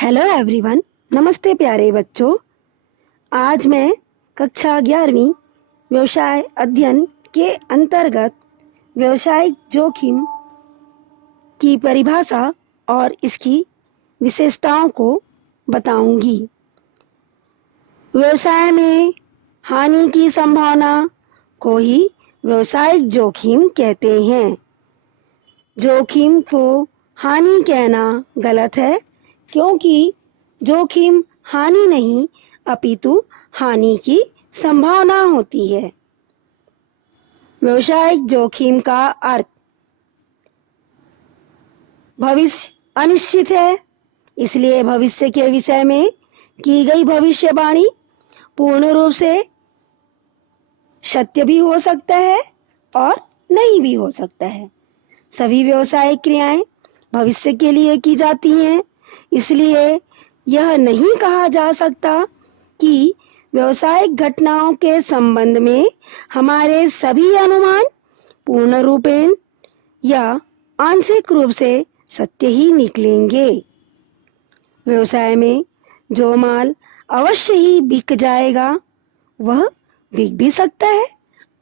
Hello everyone, नमस्ते प्यारे बच्चों। आज मैं कक्षा 11वीं व्यवसाय अध्ययन के अंतर्गत व्यवसायिक जोखिम की परिभाषा और इसकी विशेषताओं को बताऊंगी। व्यवसाय में हानि की संभावना को ही व्यवसायिक जोखिम कहते हैं। जोखिम को हानि कहना गलत है, क्योंकि जोखिम हानि नहीं अपितु हानि की संभावना होती है। व्यवसायिक जोखिम का अर्थ भविष्य अनिश्चित है, इसलिए भविष्य के विषय में की गई भविष्यवाणी पूर्ण रूप से सत्य भी हो सकता है और नहीं भी हो सकता है। सभी व्यवसायिक क्रियाएं भविष्य के लिए की जाती हैं, इसलिए यह नहीं कहा जा सकता कि व्यवसायिक घटनाओं के संबंध में हमारे सभी अनुमान पूर्ण रूपेण या आंशिक रूप से सत्य ही निकलेंगे। व्यवसाय में जो माल अवश्य ही बिक जाएगा वह बिक भी सकता है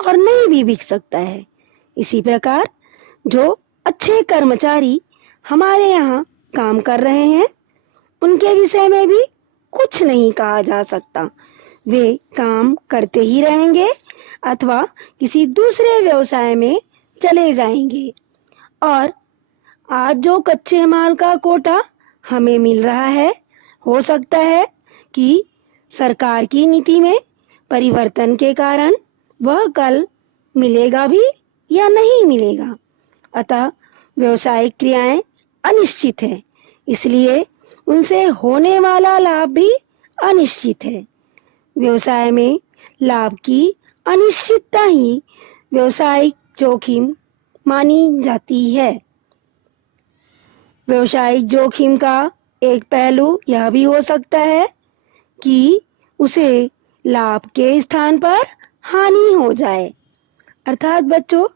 और नहीं भी बिक सकता है। इसी प्रकार जो अच्छे कर्मचारी हमारे यहाँ काम कर रहे हैं उनके विषय में भी कुछ नहीं कहा जा सकता। वे काम करते ही रहेंगे अथवा किसी दूसरे व्यवसाय में चले जाएंगे। और आज जो कच्चे माल का कोटा हमें मिल रहा है, हो सकता है कि सरकार की नीति में परिवर्तन के कारण वह कल मिलेगा भी या नहीं मिलेगा। अतः व्यवसायिक क्रियाएं अनिश्चित है, इसलिए उनसे होने वाला लाभ भी अनिश्चित है। व्यवसाय में लाभ की अनिश्चितता ही व्यवसायिक जोखिम मानी जाती है। व्यवसायिक जोखिम का एक पहलू यह भी हो सकता है कि उसे लाभ के स्थान पर हानि हो जाए। अर्थात बच्चों,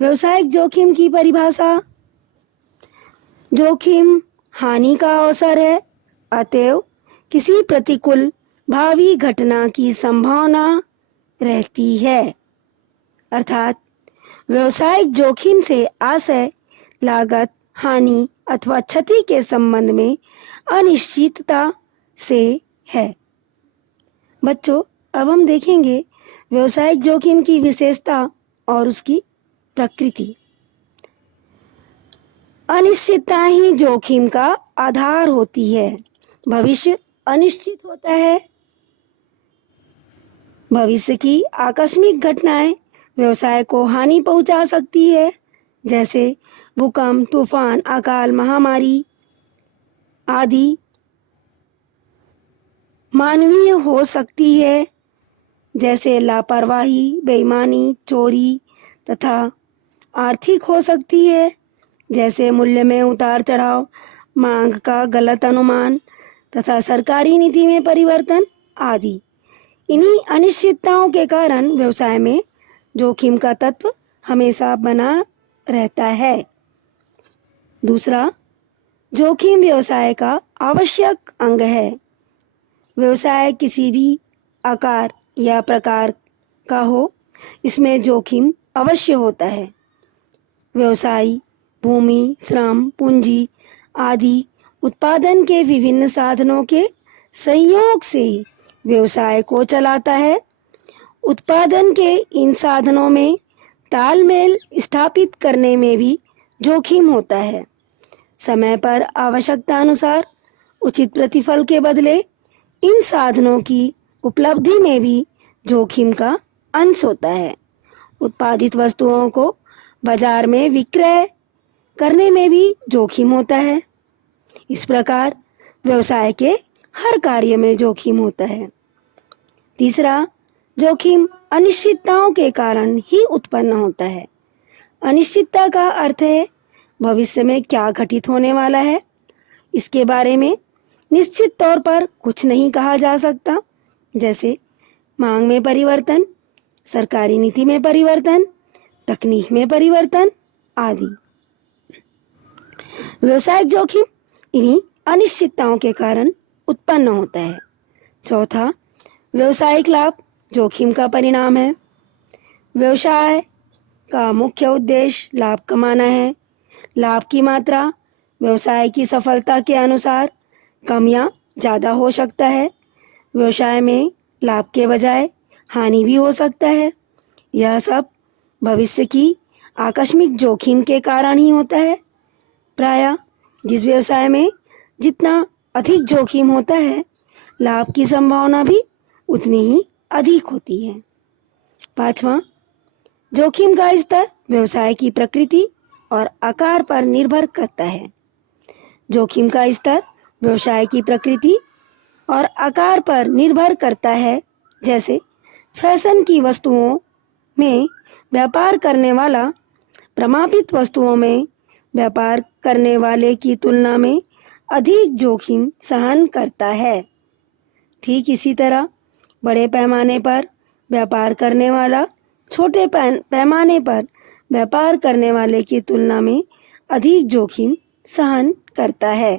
व्यवसायिक जोखिम की परिभाषा: जोखिम हानि का अवसर है, अतएव किसी प्रतिकूल भावी घटना की संभावना रहती है। अर्थात व्यवसायिक जोखिम से आशय लागत, हानि अथवा क्षति के संबंध में अनिश्चितता से है। बच्चों, अब हम देखेंगे व्यवसायिक जोखिम की विशेषता और उसकी प्रकृति। अनिश्चितता ही जोखिम का आधार होती है। भविष्य अनिश्चित होता है। भविष्य की आकस्मिक घटनाएं व्यवसाय को हानि पहुंचा सकती है, जैसे भूकंप, तूफान, अकाल, महामारी आदि मानवीय हो सकती है, जैसे लापरवाही, बेईमानी, चोरी, तथा आर्थिक हो सकती है, जैसे मूल्य में उतार चढ़ाव, मांग का गलत अनुमान तथा सरकारी नीति में परिवर्तन आदि। इन्हीं अनिश्चितताओं के कारण व्यवसाय में जोखिम का तत्व हमेशा बना रहता है। दूसरा, जोखिम व्यवसाय का आवश्यक अंग है। व्यवसाय किसी भी आकार या प्रकार का हो, इसमें जोखिम अवश्य होता है। व्यवसायी भूमि, श्रम, पूंजी आदि उत्पादन के विभिन्न साधनों के संयोग से ही व्यवसाय को चलाता है। उत्पादन के इन साधनों में तालमेल स्थापित करने में भी जोखिम होता है। समय पर आवश्यकता अनुसार उचित प्रतिफल के बदले इन साधनों की उपलब्धि में भी जोखिम का अंश होता है। उत्पादित वस्तुओं को बाजार में विक्रय करने में भी जोखिम होता है। इस प्रकार व्यवसाय के हर कार्य में जोखिम होता है। तीसरा, जोखिम अनिश्चितताओं के कारण ही उत्पन्न होता है। अनिश्चितता का अर्थ है भविष्य में क्या घटित होने वाला है, इसके बारे में निश्चित तौर पर कुछ नहीं कहा जा सकता, जैसे मांग में परिवर्तन, सरकारी नीति में परिवर्तन, तकनीक में परिवर्तन आदि। व्यवसायिक जोखिम इन्हीं अनिश्चितताओं के कारण उत्पन्न होता है। चौथा, व्यवसायिक लाभ जोखिम का परिणाम है। व्यवसाय का मुख्य उद्देश्य लाभ कमाना है। लाभ की मात्रा व्यवसाय की सफलता के अनुसार कम या ज़्यादा हो सकता है। व्यवसाय में लाभ के बजाय हानि भी हो सकता है। यह सब भविष्य की आकस्मिक जोखिम के कारण ही होता है। प्रायः जिस व्यवसाय में जितना अधिक जोखिम होता है, लाभ की संभावना भी उतनी ही अधिक होती है। पांचवा, जोखिम का स्तर व्यवसाय की प्रकृति और आकार पर निर्भर करता है। जोखिम का स्तर व्यवसाय की प्रकृति और आकार पर निर्भर करता है। जैसे फैशन की वस्तुओं में व्यापार करने वाला प्रमाणित वस्तुओं में व्यापार करने वाले की तुलना में अधिक जोखिम सहन करता है। ठीक इसी तरह बड़े पैमाने पर व्यापार करने वाला छोटे पैमाने पर व्यापार करने वाले की तुलना में अधिक जोखिम सहन करता है।